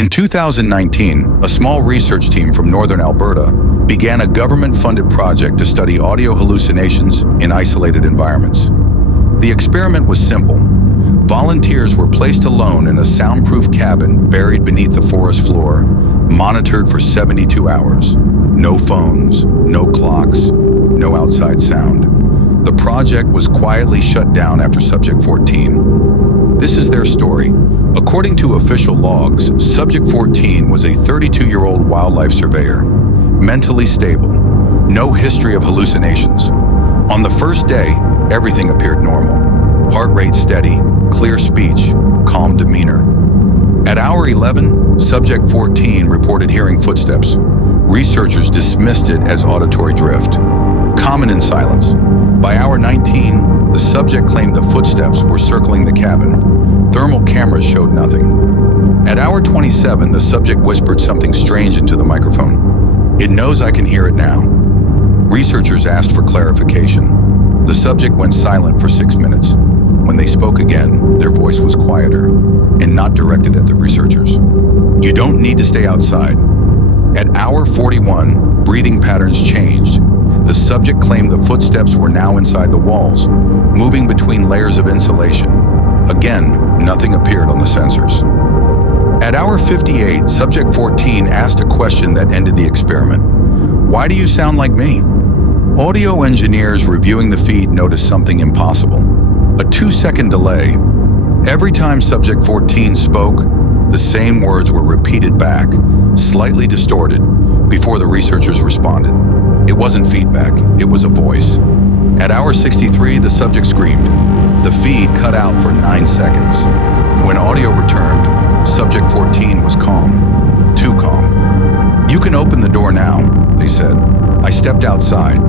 In 2019, a small research team from northern Alberta began a government-funded project to study audio hallucinations in isolated environments. The experiment was simple. Volunteers were placed alone in a soundproof cabin buried beneath the forest floor, monitored for 72 hours. No phones, no clocks, no outside sound. The project was quietly shut down after Subject 14. This is their story. According to official logs, Subject 14 was a 32-year-old wildlife surveyor, mentally stable, no history of hallucinations. On the first day, everything appeared normal. Heart rate steady, clear speech, calm demeanor. At hour 11, Subject 14 reported hearing footsteps. Researchers dismissed it as auditory drift, common in silence. By hour 19, the subject claimed the footsteps were circling the cabin. Thermal cameras showed nothing. At hour 27, the subject whispered something strange into the microphone. "It knows I can hear it now." Researchers asked for clarification. The subject went silent for 6 minutes. When they spoke again, their voice was quieter and not directed at the researchers. "You don't need to stay outside." At hour 41, breathing patterns changed. The subject claimed the footsteps were now inside the walls, moving between layers of insulation. Again, nothing appeared on the sensors. At hour 58, Subject 14 asked a question that ended the experiment. "Why do you sound like me?" Audio engineers reviewing the feed noticed something impossible. A 2-second delay. Every time Subject 14 spoke, the same words were repeated back, slightly distorted, before the researchers responded. It wasn't feedback, it was a voice. At hour 63, the subject screamed. The feed cut out for 9 seconds. When audio returned, Subject 14 was calm. Too calm. "You can open the door now," they said. I stepped outside,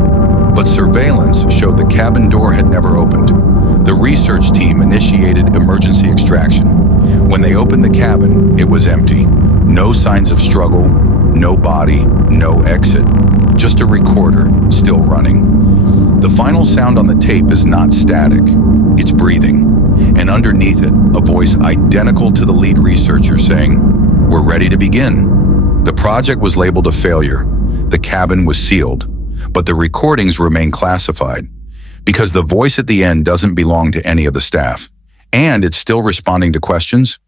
but surveillance showed the cabin door had never opened. The research team initiated emergency extraction. When they opened the cabin, it was empty. No signs of struggle, no body, no exit. Just a recorder, still running. The final sound on the tape is not static, it's breathing. And underneath it, a voice identical to the lead researcher saying, "We're ready to begin." The project was labeled a failure. The cabin was sealed, but the recordings remain classified because the voice at the end doesn't belong to any of the staff. And it's still responding to questions.